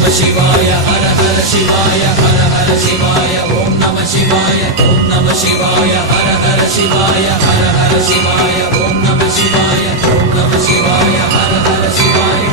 नमः शिवाय हर हर शिवाय हर हर शिवाय ओम नमः शिवाय ओम नमः शिवाय हर हर शिवाय हर हर शिवाय ओम नमः शिवाय हर हर शिवाय